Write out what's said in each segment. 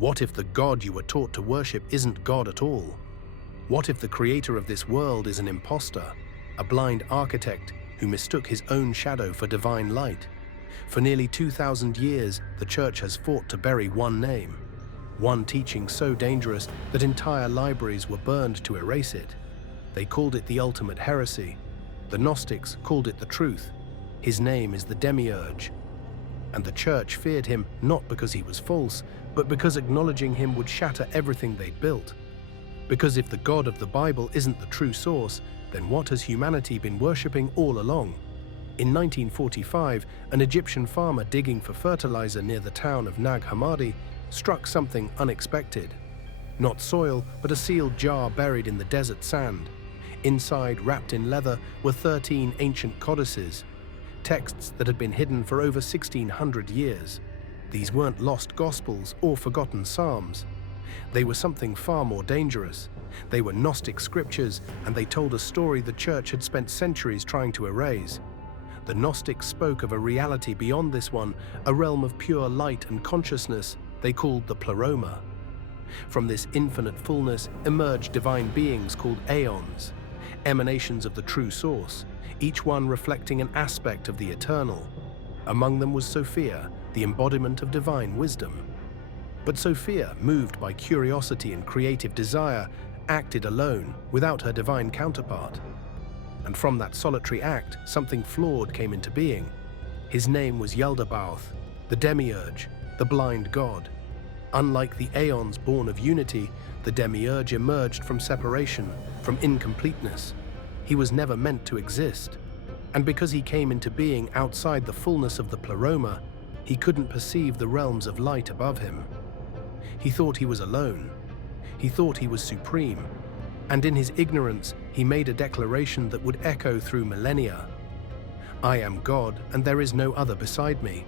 What if the God you were taught to worship isn't God at all? What if the creator of this world is an impostor, a blind architect who mistook his own shadow for divine light? For nearly 2,000 years, the Church has fought to bury one name, one teaching so dangerous that entire libraries were burned to erase it. They called it the ultimate heresy. The Gnostics called it the truth. His name is the Demiurge. And the Church feared him not because he was false, but because acknowledging him would shatter everything they'd built. Because if the God of the Bible isn't the true source, then what has humanity been worshipping all along? In 1945, an Egyptian farmer digging for fertilizer near the town of Nag Hammadi struck something unexpected. Not soil, but a sealed jar buried in the desert sand. Inside, wrapped in leather, were 13 ancient codices, texts that had been hidden for over 1,600 years. These weren't lost gospels or forgotten psalms. They were something far more dangerous. They were Gnostic scriptures, and they told a story the Church had spent centuries trying to erase. The Gnostics spoke of a reality beyond this one, a realm of pure light and consciousness they called the Pleroma. From this infinite fullness emerged divine beings called Aeons, emanations of the true source, each one reflecting an aspect of the eternal. Among them was Sophia, the embodiment of divine wisdom. But Sophia, moved by curiosity and creative desire, acted alone, without her divine counterpart. And from that solitary act, something flawed came into being. His name was Yaldabaoth, the Demiurge, the blind god. Unlike the Aeons born of unity, the Demiurge emerged from separation, from incompleteness. He was never meant to exist. And because he came into being outside the fullness of the Pleroma, he couldn't perceive the realms of light above him. He thought he was alone. He thought he was supreme. And in his ignorance, he made a declaration that would echo through millennia. I am God, and there is no other beside me.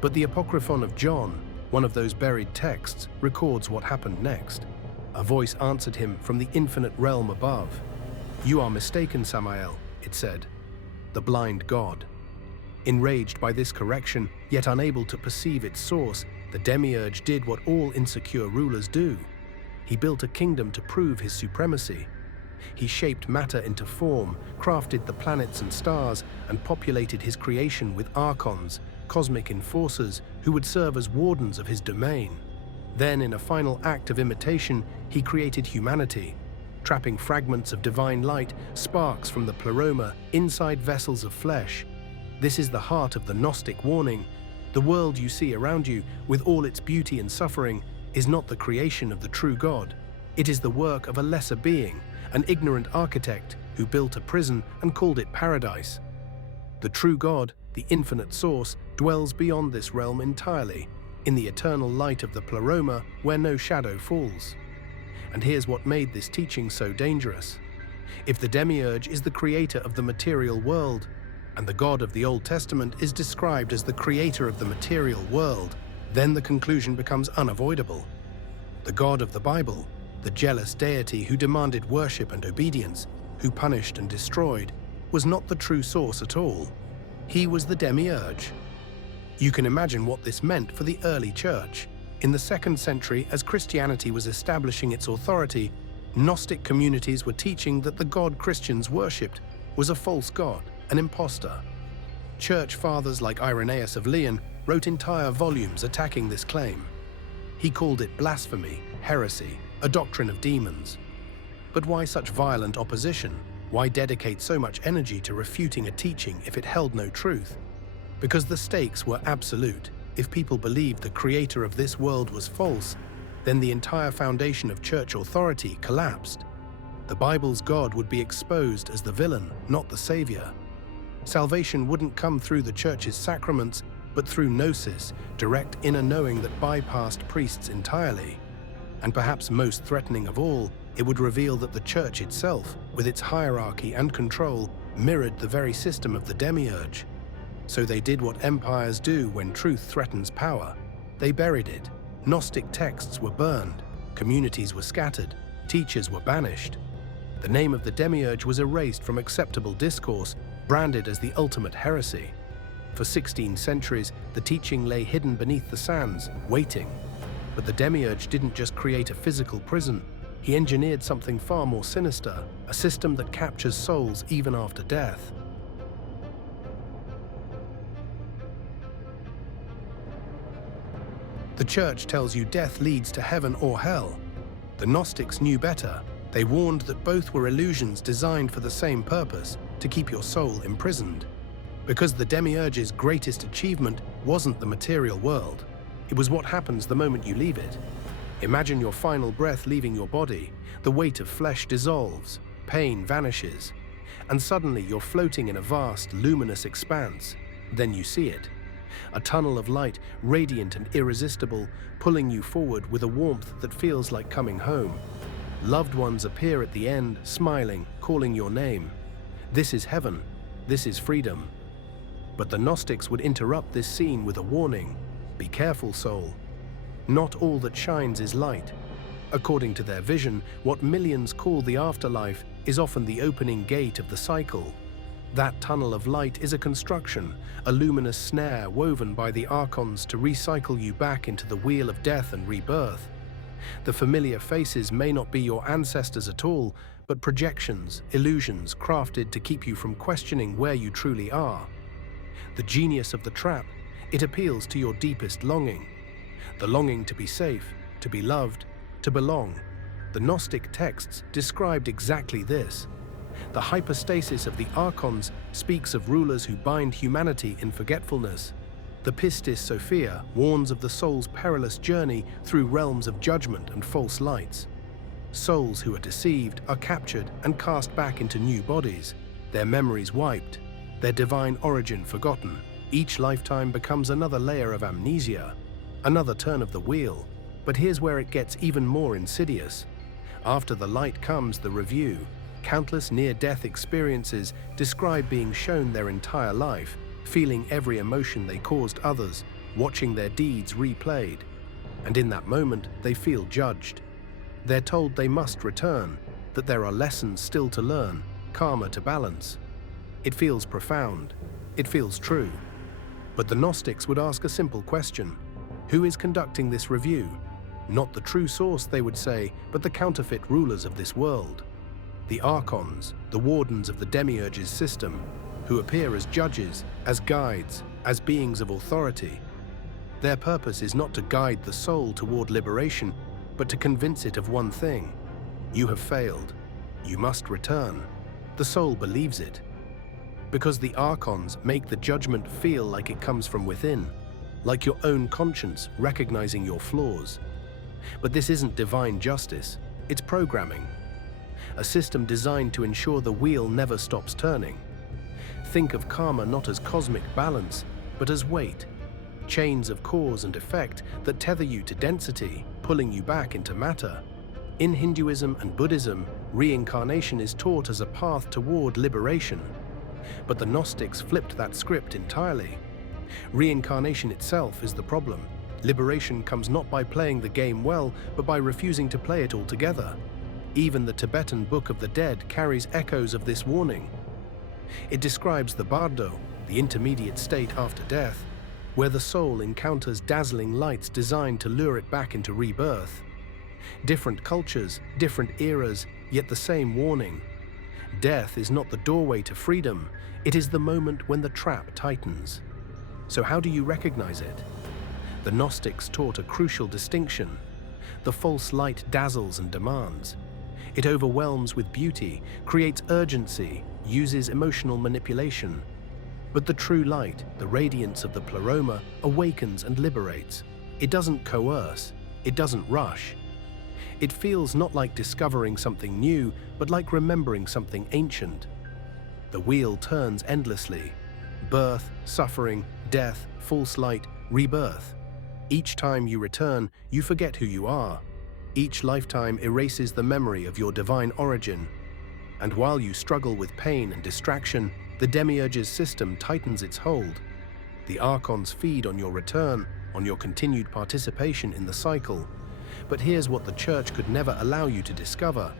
But the Apocryphon of John, one of those buried texts, records what happened next. A voice answered him from the infinite realm above. You are mistaken, Samael, it said. The blind god. Enraged by this correction, yet unable to perceive its source, the Demiurge did what all insecure rulers do. He built a kingdom to prove his supremacy. He shaped matter into form, crafted the planets and stars, and populated his creation with Archons, cosmic enforcers, who would serve as wardens of his domain. Then, in a final act of imitation, he created humanity, trapping fragments of divine light, sparks from the Pleroma, inside vessels of flesh. This is the heart of the Gnostic warning. The world you see around you, with all its beauty and suffering, is not the creation of the true God. It is the work of a lesser being, an ignorant architect who built a prison and called it paradise. The true God, the infinite source, dwells beyond this realm entirely, in the eternal light of the Pleroma where no shadow falls. And here's what made this teaching so dangerous. If the Demiurge is the creator of the material world, and the God of the Old Testament is described as the creator of the material world, then the conclusion becomes unavoidable. The God of the Bible, the jealous deity who demanded worship and obedience, who punished and destroyed, was not the true source at all. He was the Demiurge. You can imagine what this meant for the early church. In the 2nd century, as Christianity was establishing its authority, Gnostic communities were teaching that the God Christians worshipped was a false god, an impostor. Church fathers like Irenaeus of Lyon wrote entire volumes attacking this claim. He called it blasphemy, heresy, a doctrine of demons. But why such violent opposition? Why dedicate so much energy to refuting a teaching if it held no truth? Because the stakes were absolute. If people believed the creator of this world was false, then the entire foundation of church authority collapsed. The Bible's God would be exposed as the villain, not the savior. Salvation wouldn't come through the church's sacraments, but through gnosis, direct inner knowing that bypassed priests entirely. And perhaps most threatening of all, it would reveal that the church itself, with its hierarchy and control, mirrored the very system of the Demiurge. So they did what empires do when truth threatens power. They buried it. Gnostic texts were burned, communities were scattered, teachers were banished. The name of the Demiurge was erased from acceptable discourse, branded as the ultimate heresy. For 16 centuries, the teaching lay hidden beneath the sands, waiting. But the Demiurge didn't just create a physical prison, he engineered something far more sinister, a system that captures souls even after death. The Church tells you death leads to heaven or hell. The Gnostics knew better. They warned that both were illusions designed for the same purpose, to keep your soul imprisoned. Because the Demiurge's greatest achievement wasn't the material world. It was what happens the moment you leave it. Imagine your final breath leaving your body. The weight of flesh dissolves, pain vanishes, and suddenly you're floating in a vast, luminous expanse. Then you see it. A tunnel of light, radiant and irresistible, pulling you forward with a warmth that feels like coming home. Loved ones appear at the end, smiling, calling your name. This is heaven. This is freedom. But the Gnostics would interrupt this scene with a warning. Be careful, soul. Not all that shines is light. According to their vision, what millions call the afterlife is often the opening gate of the cycle. That tunnel of light is a construction, a luminous snare woven by the Archons to recycle you back into the wheel of death and rebirth. The familiar faces may not be your ancestors at all, but projections, illusions crafted to keep you from questioning where you truly are. The genius of the trap, it appeals to your deepest longing. The longing to be safe, to be loved, to belong. The Gnostic texts described exactly this. The hypostasis of the Archons speaks of rulers who bind humanity in forgetfulness. The Pistis Sophia warns of the soul's perilous journey through realms of judgment and false lights. Souls who are deceived are captured and cast back into new bodies, their memories wiped, their divine origin forgotten. Each lifetime becomes another layer of amnesia, another turn of the wheel. But here's where it gets even more insidious. After the light comes the review. Countless near-death experiences describe being shown their entire life, feeling every emotion they caused others, watching their deeds replayed. And in that moment, they feel judged. They're told they must return, that there are lessons still to learn, karma to balance. It feels profound. It feels true. But the Gnostics would ask a simple question. Who is conducting this review? Not the true source, they would say, but the counterfeit rulers of this world. The Archons, the wardens of the Demiurge's system, who appear as judges, as guides, as beings of authority. Their purpose is not to guide the soul toward liberation, but to convince it of one thing. You have failed. You must return. The soul believes it. Because the Archons make the judgment feel like it comes from within, like your own conscience recognizing your flaws. But this isn't divine justice, it's programming. A system designed to ensure the wheel never stops turning. Think of karma not as cosmic balance, but as weight. Chains of cause and effect that tether you to density, pulling you back into matter. In Hinduism and Buddhism, reincarnation is taught as a path toward liberation. But the Gnostics flipped that script entirely. Reincarnation itself is the problem. Liberation comes not by playing the game well, but by refusing to play it altogether. Even the Tibetan Book of the Dead carries echoes of this warning. It describes the bardo, the intermediate state after death, where the soul encounters dazzling lights designed to lure it back into rebirth. Different cultures, different eras, yet the same warning. Death is not the doorway to freedom, it is the moment when the trap tightens. So how do you recognize it? The Gnostics taught a crucial distinction. The false light dazzles and demands. It overwhelms with beauty, creates urgency, uses emotional manipulation. But the true light, the radiance of the pleroma, awakens and liberates. It doesn't coerce, it doesn't rush. It feels not like discovering something new, but like remembering something ancient. The wheel turns endlessly. Birth, suffering, death, false light, rebirth. Each time you return, you forget who you are. Each lifetime erases the memory of your divine origin. And while you struggle with pain and distraction, the Demiurge's system tightens its hold. The Archons feed on your return, on your continued participation in the cycle. But here's what the Church could never allow you to discover.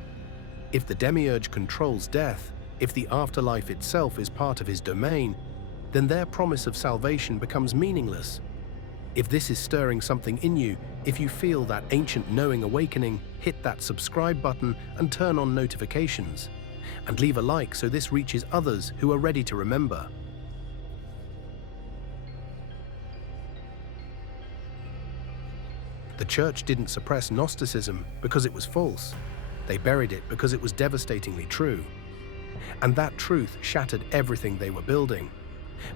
If the Demiurge controls death, if the afterlife itself is part of his domain, then their promise of salvation becomes meaningless. If this is stirring something in you, if you feel that ancient knowing awakening, hit that subscribe button and turn on notifications. And leave a like so this reaches others who are ready to remember. The church didn't suppress Gnosticism because it was false. They buried it because it was devastatingly true. And that truth shattered everything they were building.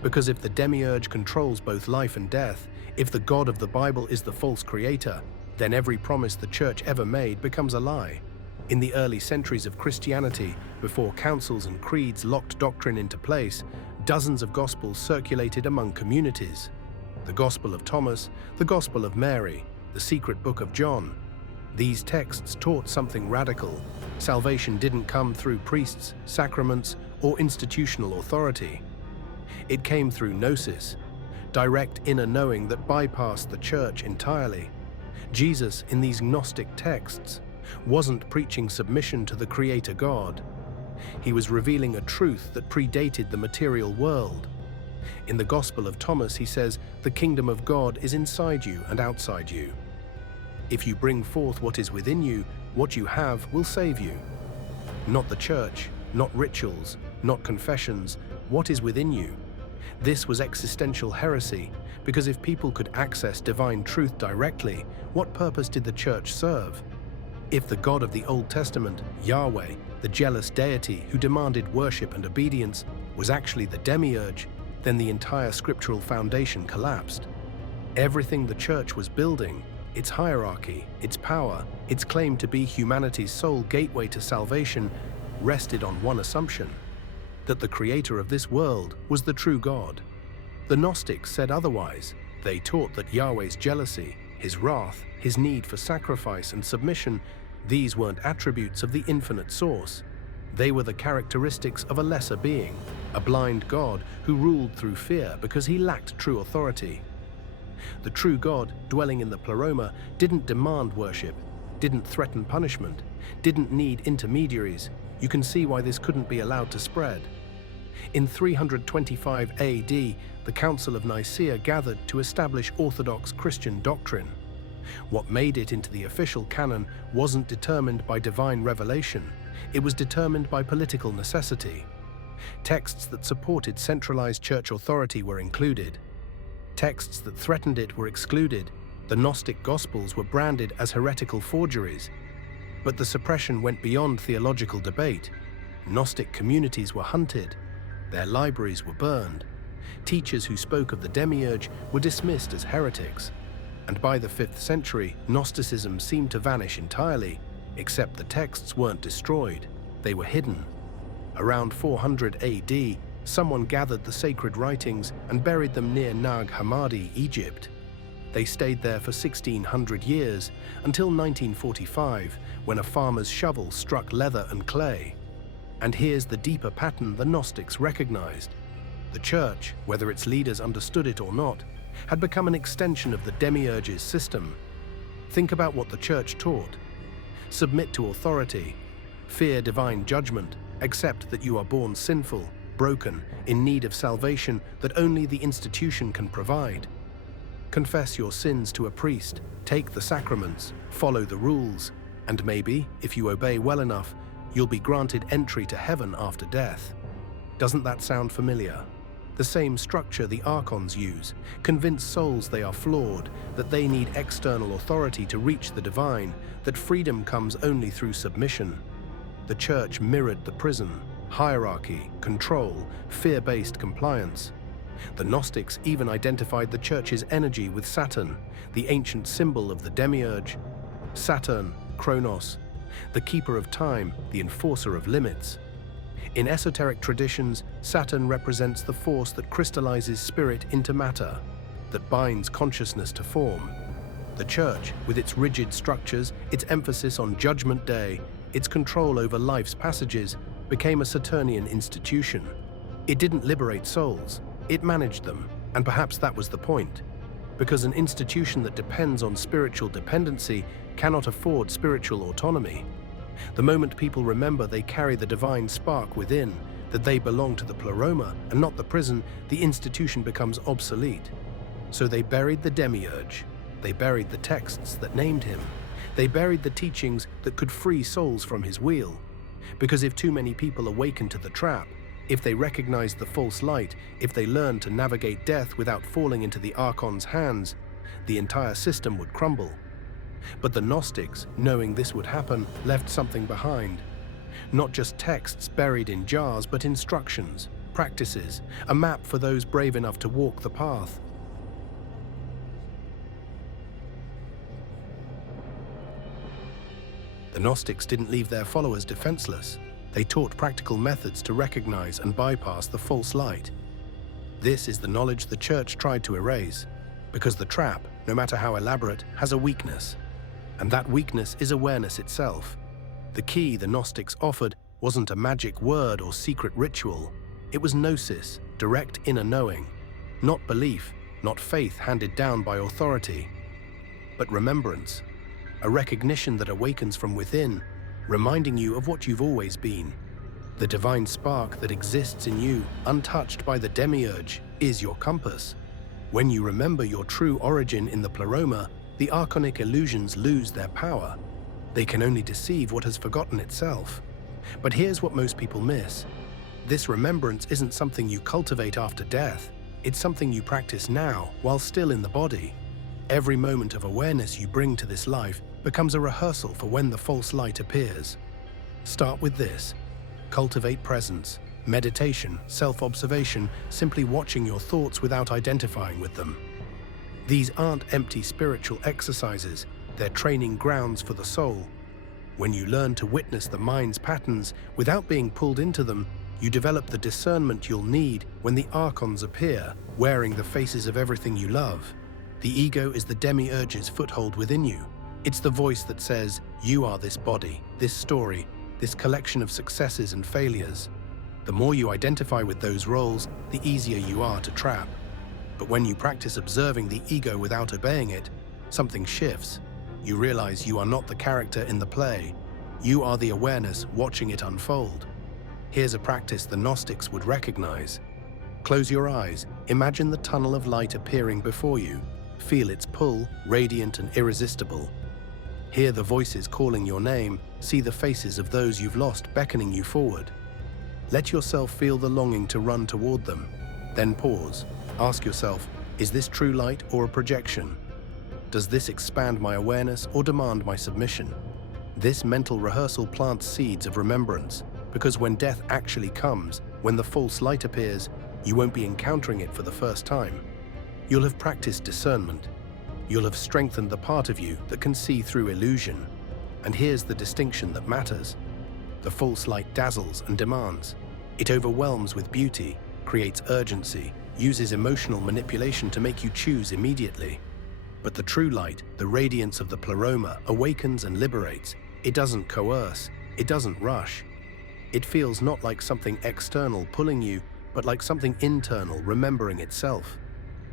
Because if the Demiurge controls both life and death, if the God of the Bible is the false creator, then every promise the church ever made becomes a lie. In the early centuries of Christianity, before councils and creeds locked doctrine into place, dozens of gospels circulated among communities. The Gospel of Thomas, the Gospel of Mary, the secret book of John. These texts taught something radical. Salvation didn't come through priests, sacraments, or institutional authority. It came through gnosis, direct inner knowing that bypassed the church entirely. Jesus, in these Gnostic texts, wasn't preaching submission to the Creator God. He was revealing a truth that predated the material world. In the Gospel of Thomas, he says, "The kingdom of God is inside you and outside you. If you bring forth what is within you, what you have will save you." Not the church, not rituals, not confessions, what is within you. This was existential heresy, because if people could access divine truth directly, what purpose did the church serve? If the God of the Old Testament, Yahweh, the jealous deity who demanded worship and obedience, was actually the Demiurge, then the entire scriptural foundation collapsed. Everything the church was building, its hierarchy, its power, its claim to be humanity's sole gateway to salvation, rested on one assumption: that the creator of this world was the true God. The Gnostics said otherwise. They taught that Yahweh's jealousy, his wrath, his need for sacrifice and submission, these weren't attributes of the infinite source. They were the characteristics of a lesser being, a blind God who ruled through fear because he lacked true authority. The true God, dwelling in the pleroma, didn't demand worship, didn't threaten punishment, didn't need intermediaries. You can see why this couldn't be allowed to spread. In 325 AD, the Council of Nicaea gathered to establish Orthodox Christian doctrine. What made it into the official canon wasn't determined by divine revelation, it was determined by political necessity. Texts that supported centralized church authority were included. Texts that threatened it were excluded. The Gnostic Gospels were branded as heretical forgeries. But the suppression went beyond theological debate. Gnostic communities were hunted. Their libraries were burned. Teachers who spoke of the Demiurge were dismissed as heretics. And by the 5th century, Gnosticism seemed to vanish entirely, except the texts weren't destroyed, they were hidden. Around 400 AD, someone gathered the sacred writings and buried them near Nag Hammadi, Egypt. They stayed there for 1600 years, until 1945, when a farmer's shovel struck leather and clay. And here's the deeper pattern the Gnostics recognized. The church, whether its leaders understood it or not, had become an extension of the Demiurge's system. Think about what the church taught. Submit to authority, fear divine judgment, accept that you are born sinful, broken, in need of salvation that only the institution can provide. Confess your sins to a priest, take the sacraments, follow the rules, and maybe, if you obey well enough, you'll be granted entry to heaven after death. Doesn't that sound familiar? The same structure the Archons use, convince souls they are flawed, that they need external authority to reach the divine, that freedom comes only through submission. The church mirrored the prison, hierarchy, control, fear-based compliance. The Gnostics even identified the church's energy with Saturn, the ancient symbol of the Demiurge. Saturn, Kronos, the keeper of time, the enforcer of limits. In esoteric traditions, Saturn represents the force that crystallizes spirit into matter, that binds consciousness to form. The Church, with its rigid structures, its emphasis on Judgment Day, its control over life's passages, became a Saturnian institution. It didn't liberate souls, it managed them, and perhaps that was the point. Because an institution that depends on spiritual dependency cannot afford spiritual autonomy. The moment people remember they carry the divine spark within, that they belong to the pleroma and not the prison, the institution becomes obsolete. So they buried the Demiurge. They buried the texts that named him. They buried the teachings that could free souls from his wheel. Because if too many people awakened to the trap, if they recognized the false light, if they learned to navigate death without falling into the Archons' hands, the entire system would crumble. But the Gnostics, knowing this would happen, left something behind. Not just texts buried in jars, but instructions, practices, a map for those brave enough to walk the path. The Gnostics didn't leave their followers defenseless. They taught practical methods to recognize and bypass the false light. This is the knowledge the Church tried to erase, because the trap, no matter how elaborate, has a weakness. And that weakness is awareness itself. The key the Gnostics offered wasn't a magic word or secret ritual. It was gnosis, direct inner knowing. Not belief, not faith handed down by authority, but remembrance. A recognition that awakens from within, reminding you of what you've always been. The divine spark that exists in you, untouched by the Demiurge, is your compass. When you remember your true origin in the pleroma, the archonic illusions lose their power. They can only deceive what has forgotten itself. But here's what most people miss. This remembrance isn't something you cultivate after death. It's something you practice now, while still in the body. Every moment of awareness you bring to this life becomes a rehearsal for when the false light appears. Start with this. Cultivate presence, meditation, self-observation, simply watching your thoughts without identifying with them. These aren't empty spiritual exercises, they're training grounds for the soul. When you learn to witness the mind's patterns without being pulled into them, you develop the discernment you'll need when the Archons appear, wearing the faces of everything you love. The ego is the Demiurge's foothold within you. It's the voice that says, you are this body, this story, this collection of successes and failures. The more you identify with those roles, the easier you are to trap. But when you practice observing the ego without obeying it, something shifts. You realize you are not the character in the play. You are the awareness watching it unfold. Here's a practice the Gnostics would recognize. Close your eyes, imagine the tunnel of light appearing before you. Feel its pull, radiant and irresistible. Hear the voices calling your name, see the faces of those you've lost beckoning you forward. Let yourself feel the longing to run toward them. Then pause. Ask yourself, is this true light or a projection? Does this expand my awareness or demand my submission? This mental rehearsal plants seeds of remembrance, because when death actually comes, when the false light appears, you won't be encountering it for the first time. You'll have practiced discernment. You'll have strengthened the part of you that can see through illusion. And here's the distinction that matters. The false light dazzles and demands. It overwhelms with beauty, creates urgency, uses emotional manipulation to make you choose immediately. But the true light, the radiance of the pleroma, awakens and liberates. It doesn't coerce, it doesn't rush. It feels not like something external pulling you, but like something internal remembering itself.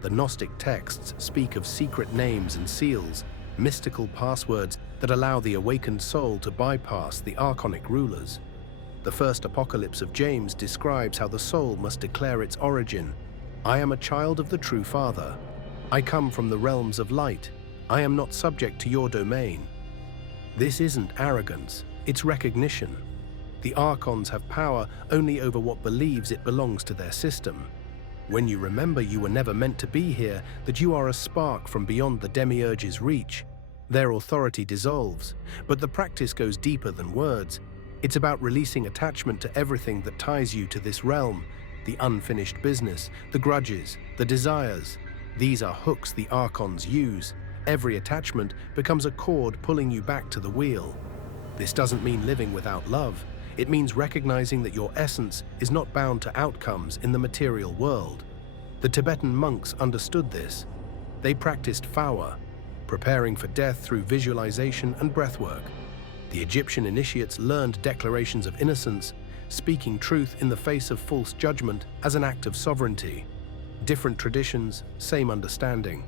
The Gnostic texts speak of secret names and seals, mystical passwords that allow the awakened soul to bypass the archonic rulers. The first apocalypse of James describes how the soul must declare its origin. I am a child of the true Father. I come from the realms of light. I am not subject to your domain. This isn't arrogance, it's recognition. The Archons have power only over what believes it belongs to their system. When you remember you were never meant to be here, that you are a spark from beyond the Demiurge's reach, their authority dissolves, but the practice goes deeper than words. It's about releasing attachment to everything that ties you to this realm, the unfinished business, the grudges, the desires. These are hooks the Archons use. Every attachment becomes a cord pulling you back to the wheel. This doesn't mean living without love. It means recognizing that your essence is not bound to outcomes in the material world. The Tibetan monks understood this. They practiced fawa, preparing for death through visualization and breathwork. The Egyptian initiates learned declarations of innocence, speaking truth in the face of false judgment as an act of sovereignty. Different traditions, same understanding.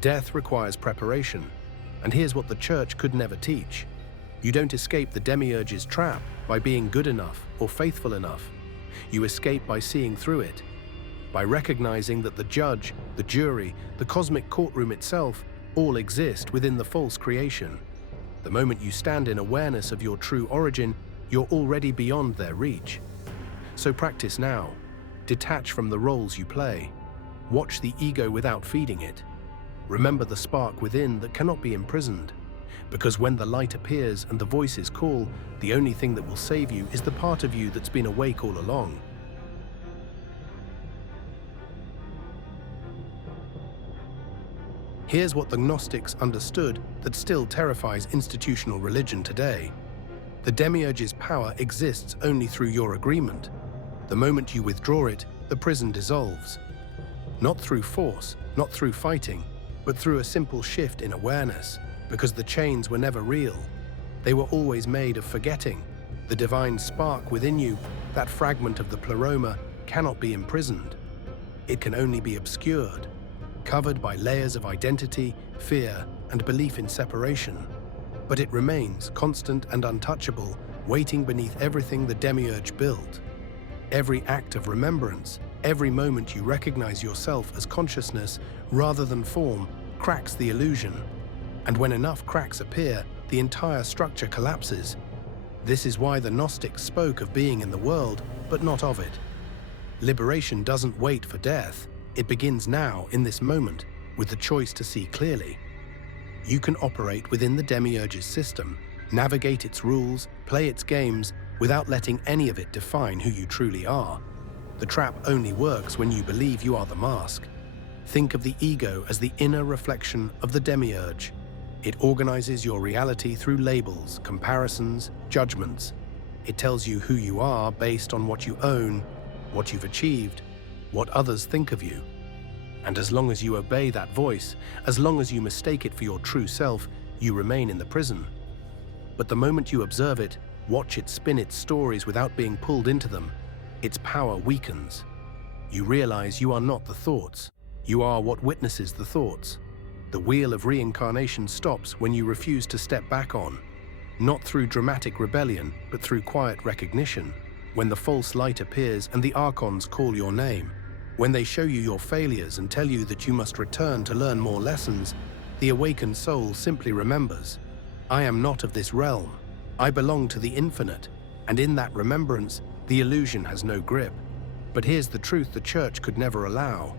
Death requires preparation, and here's what the Church could never teach. You don't escape the Demiurge's trap by being good enough or faithful enough. You escape by seeing through it, by recognizing that the judge, the jury, the cosmic courtroom itself all exist within the false creation. The moment you stand in awareness of your true origin, you're already beyond their reach. So practice now. Detach from the roles you play. Watch the ego without feeding it. Remember the spark within that cannot be imprisoned. Because when the light appears and the voices call, the only thing that will save you is the part of you that's been awake all along. Here's what the Gnostics understood that still terrifies institutional religion today. The Demiurge's power exists only through your agreement. The moment you withdraw it, the prison dissolves. Not through force, not through fighting, but through a simple shift in awareness, because the chains were never real. They were always made of forgetting. The divine spark within you, that fragment of the pleroma, cannot be imprisoned. It can only be obscured, covered by layers of identity, fear, and belief in separation. But it remains constant and untouchable, waiting beneath everything the Demiurge built. Every act of remembrance, every moment you recognize yourself as consciousness rather than form, cracks the illusion. And when enough cracks appear, the entire structure collapses. This is why the Gnostics spoke of being in the world, but not of it. Liberation doesn't wait for death. It begins now, in this moment, with the choice to see clearly. You can operate within the Demiurge's system, navigate its rules, play its games, without letting any of it define who you truly are. The trap only works when you believe you are the mask. Think of the ego as the inner reflection of the Demiurge. It organizes your reality through labels, comparisons, judgments. It tells you who you are based on what you own, what you've achieved, what others think of you. And as long as you obey that voice, as long as you mistake it for your true self, you remain in the prison. But the moment you observe it, watch it spin its stories without being pulled into them, its power weakens. You realize you are not the thoughts. You are what witnesses the thoughts. The wheel of reincarnation stops when you refuse to step back on, not through dramatic rebellion, but through quiet recognition. When the false light appears and the Archons call your name, when they show you your failures and tell you that you must return to learn more lessons, the awakened soul simply remembers, I am not of this realm. I belong to the infinite, and in that remembrance, the illusion has no grip. But here's the truth the church could never allow.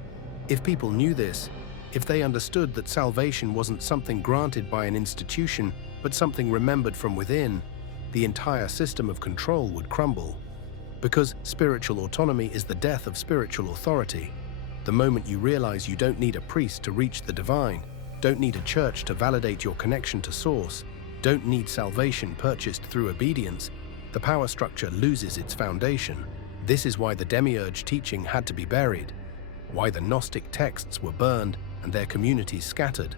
If people knew this, if they understood that salvation wasn't something granted by an institution, but something remembered from within, the entire system of control would crumble. Because spiritual autonomy is the death of spiritual authority. The moment you realize you don't need a priest to reach the divine, don't need a church to validate your connection to source, don't need salvation purchased through obedience, the power structure loses its foundation. This is why the Demiurge teaching had to be buried, why the Gnostic texts were burned and their communities scattered,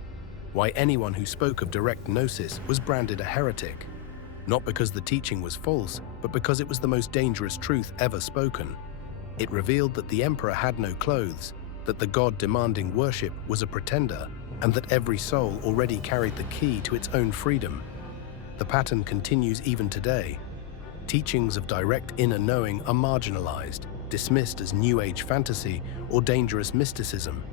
why anyone who spoke of direct gnosis was branded a heretic. Not because the teaching was false, but because it was the most dangerous truth ever spoken. It revealed that the emperor had no clothes, that the god demanding worship was a pretender, and that every soul already carried the key to its own freedom. The pattern continues even today. Teachings of direct inner knowing are marginalized, dismissed as New Age fantasy or dangerous mysticism.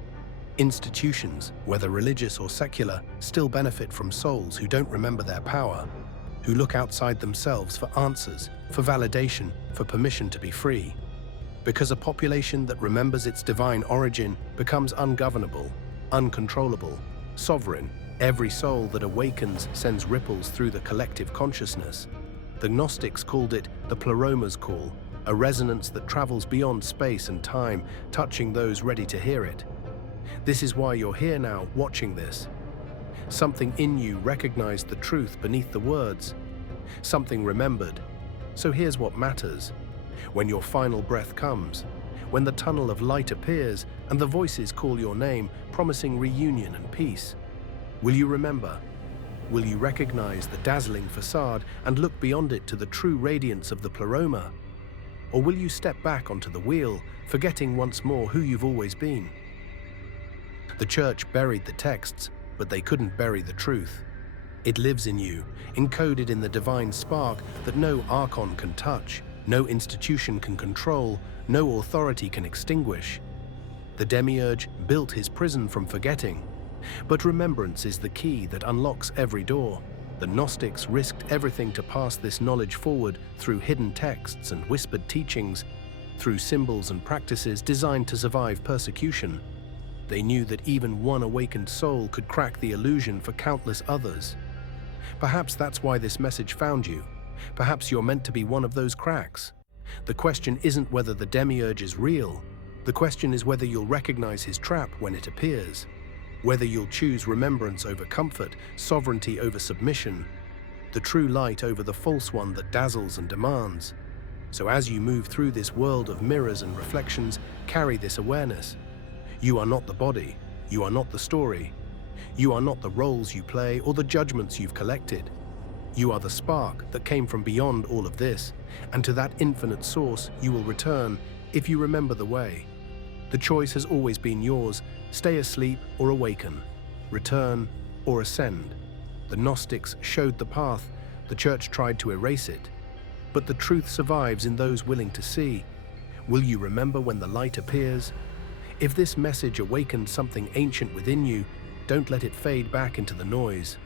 Institutions, whether religious or secular, still benefit from souls who don't remember their power, who look outside themselves for answers, for validation, for permission to be free. Because a population that remembers its divine origin becomes ungovernable, uncontrollable, sovereign. Every soul that awakens sends ripples through the collective consciousness. The Gnostics called it the pleroma's call, a resonance that travels beyond space and time, touching those ready to hear it. This is why you're here now, watching this. Something in you recognized the truth beneath the words. Something remembered. So here's what matters. When your final breath comes, when the tunnel of light appears and the voices call your name, promising reunion and peace, will you remember? Will you recognize the dazzling facade and look beyond it to the true radiance of the pleroma? Or will you step back onto the wheel, forgetting once more who you've always been? The church buried the texts, but they couldn't bury the truth. It lives in you, encoded in the divine spark that no Archon can touch, no institution can control, no authority can extinguish. The Demiurge built his prison from forgetting. But remembrance is the key that unlocks every door. The Gnostics risked everything to pass this knowledge forward through hidden texts and whispered teachings, through symbols and practices designed to survive persecution. They knew that even one awakened soul could crack the illusion for countless others. Perhaps that's why this message found you. Perhaps you're meant to be one of those cracks. The question isn't whether the Demiurge is real. The question is whether you'll recognize his trap when it appears. Whether you'll choose remembrance over comfort, sovereignty over submission, the true light over the false one that dazzles and demands. So as you move through this world of mirrors and reflections, carry this awareness. You are not the body. You are not the story. You are not the roles you play or the judgments you've collected. You are the spark that came from beyond all of this, and to that infinite source you will return if you remember the way. The choice has always been yours: stay asleep or awaken, return or ascend. The Gnostics showed the path, the Church tried to erase it. But the truth survives in those willing to see. Will you remember when the light appears? If this message awakened something ancient within you, don't let it fade back into the noise.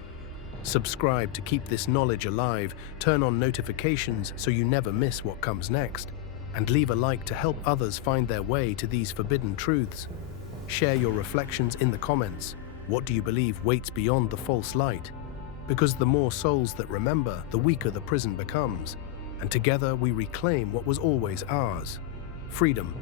Subscribe to keep this knowledge alive, turn on notifications so you never miss what comes next, and leave a like to help others find their way to these forbidden truths. Share your reflections in the comments. What do you believe waits beyond the false light? Because the more souls that remember, the weaker the prison becomes, and together we reclaim what was always ours: freedom.